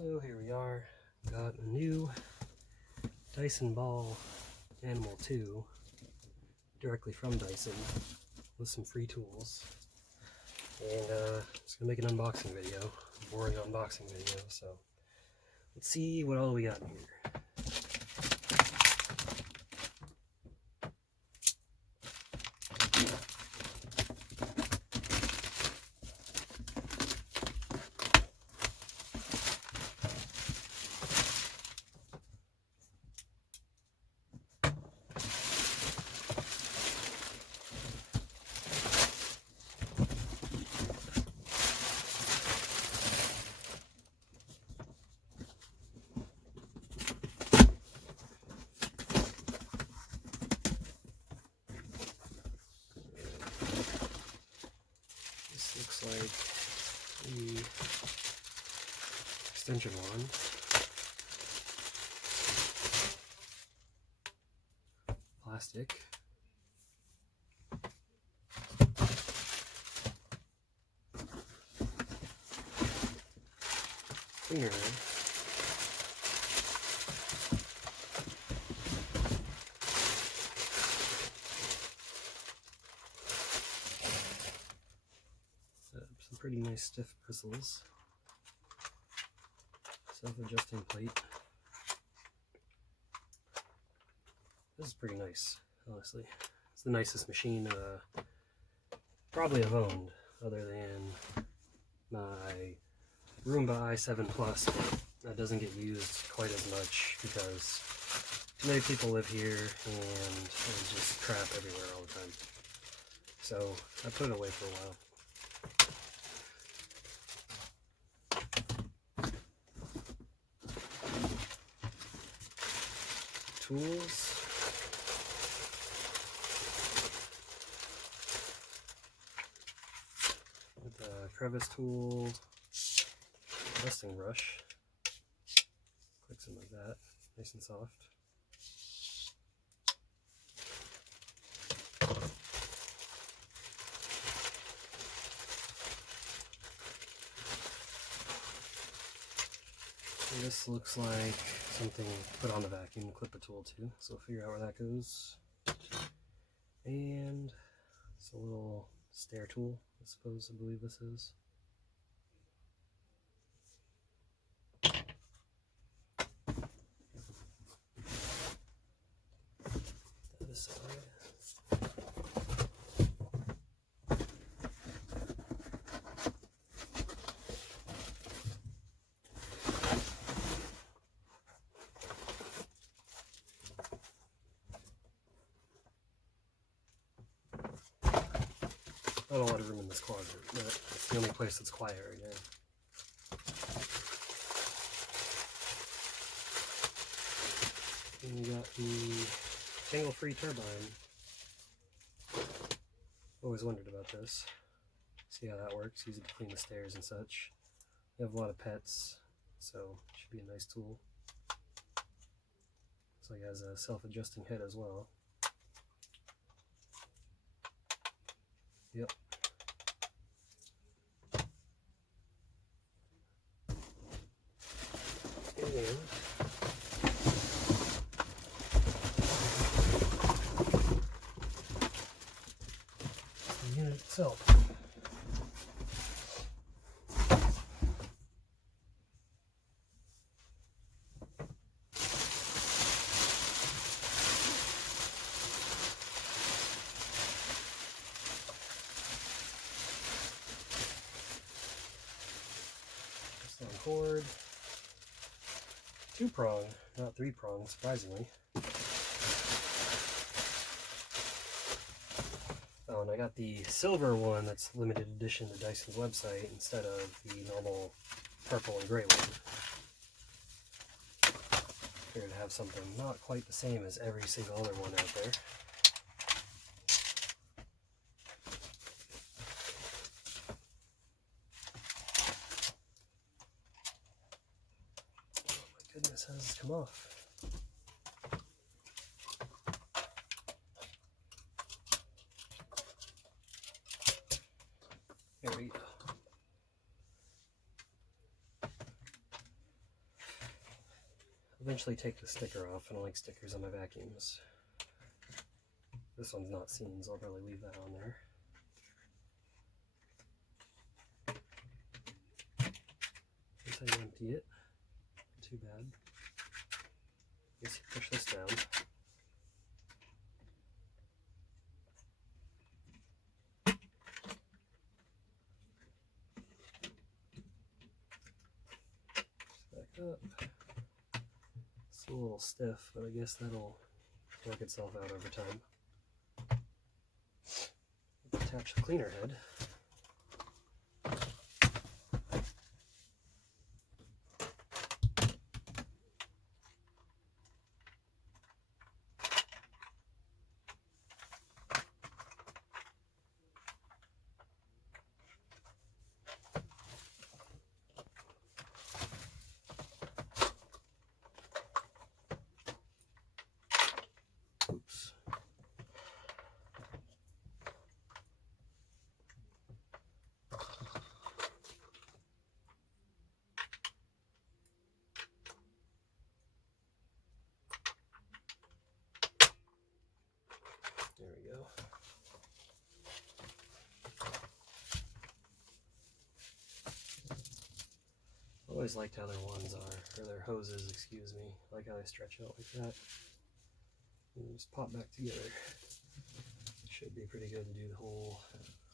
So here we are, got a new Dyson Ball Animal 2 directly from Dyson with some free tools. And just gonna make an unboxing video, a boring unboxing video. So let's see what all we got in here. Looks like the extension one. Plastic. Finger. Some pretty nice stiff bristles. Self-adjusting plate. This is pretty nice, honestly. It's the nicest machine probably I've owned, other than my Roomba i7 Plus, but that doesn't get used quite as much because too many people live here and there's just crap everywhere all the time. So I put it away for a while. Tools. With the crevice tool, dusting brush. Clicks in like that, nice and soft. And this looks like something put on the vacuum clipper tool too, so we'll figure out where that goes. And it's a little stair tool, I believe this is. This side. Not a lot of room in this closet, but it's the only place that's quiet right now. And we got the tangle-free turbine. Always wondered about this. See how that works. Use it to clean the stairs and such. We have a lot of pets, so it should be a nice tool. So it has a self-adjusting head as well. Yep. And the unit itself. Cord, 2-prong, not 3-prong, surprisingly. Oh, and I got the silver one that's limited edition to Dyson's website instead of the normal purple and gray one. Figured to have something not quite the same as every single other one out there. Goodness, how does this come off? There we go. eventually take the sticker off. I don't like stickers on my vacuums. This one's not seen, so I'll probably leave that on there. Guess I empty it. Too bad. Guess you push this down. Back up. It's a little stiff, but I guess that'll work itself out over time. Attach the cleaner head. Oops. There we go. I always liked how their wands are, or their hoses, excuse me. I like how they stretch out like that. And just pop back together. Should be pretty good to do the whole,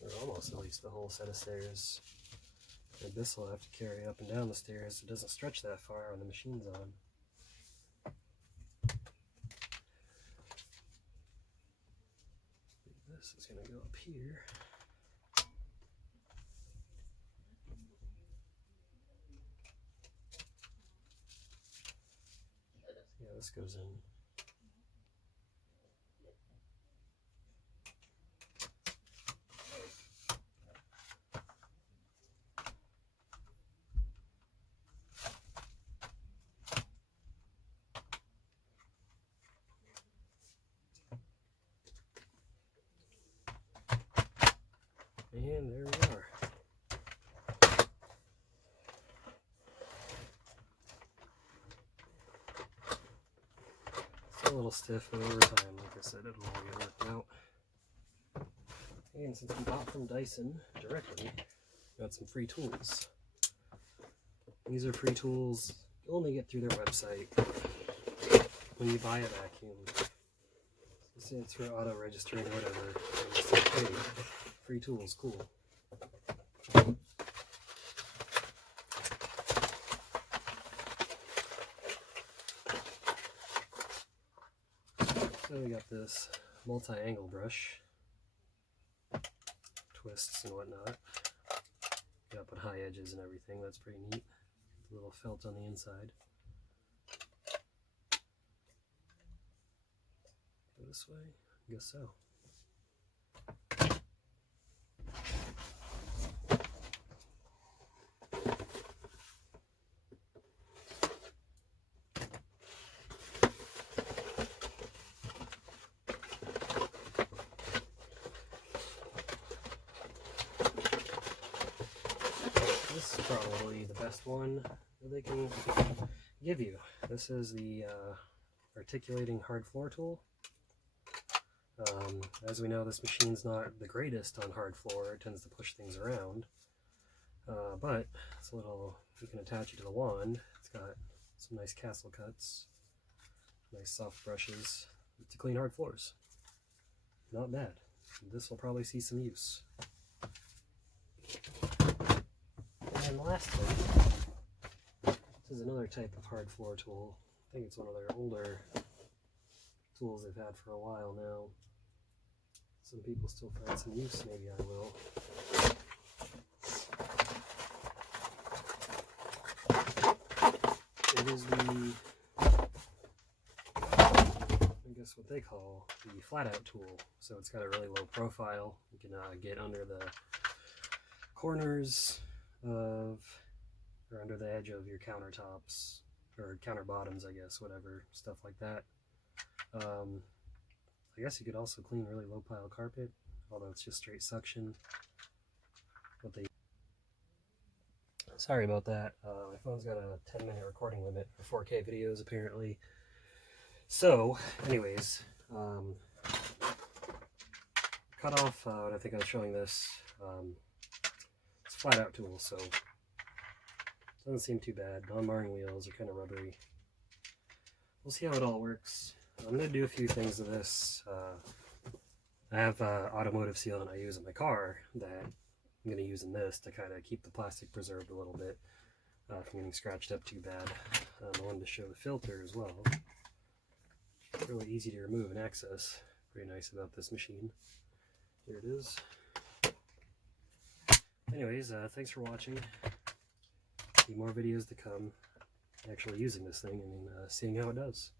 or almost at least the whole set of stairs. And this will have to carry up and down the stairs so it doesn't stretch that far when the machine's on. This is going to go up here. Yeah, this goes in. And there we are. It's a little stiff, but over time, like I said, it'll all get worked out. And since we bought from Dyson directly, got some free tools. These are free tools you only get through their website when you buy a vacuum. So say it's for auto registering or whatever. And it's like, hey, free tools, cool. So we got this multi-angle brush, twists and whatnot. Got up on high edges and everything. That's pretty neat. A little felt on the inside. Go this way? I guess so. This is probably the best one that they can give you. This is the articulating hard floor tool. As we know, this machine's not the greatest on hard floor. It tends to push things around. But it's a little, you can attach it to the wand. It's got some nice castle cuts, nice soft brushes to clean hard floors. Not bad. This will probably see some use. And lastly, this is another type of hard floor tool. I think it's one of their older tools they've had for a while now. Some people still find some use, maybe I will. It is the, I guess what they call the flat out tool. So it's got a really low profile. You can get under the corners of, or under the edge of your countertops, or counter bottoms, I guess, whatever, stuff like that. I guess you could also clean really low pile carpet, although it's just straight suction. Sorry about that. My phone's got a 10-minute recording limit for 4K videos, apparently. So, anyways, cut off when I think I was showing this. It's a flat-out tool, so doesn't seem too bad. Non-marring wheels are kind of rubbery. We'll see how it all works. I'm going to do a few things to this. I have automotive sealant I use in my car that I'm going to use in this to kind of keep the plastic preserved a little bit from getting scratched up too bad. I wanted to show the filter as well. It's really easy to remove and access. Pretty nice about this machine. Here it is. Anyways, thanks for watching. See more videos to come. Actually using this thing and seeing how it does.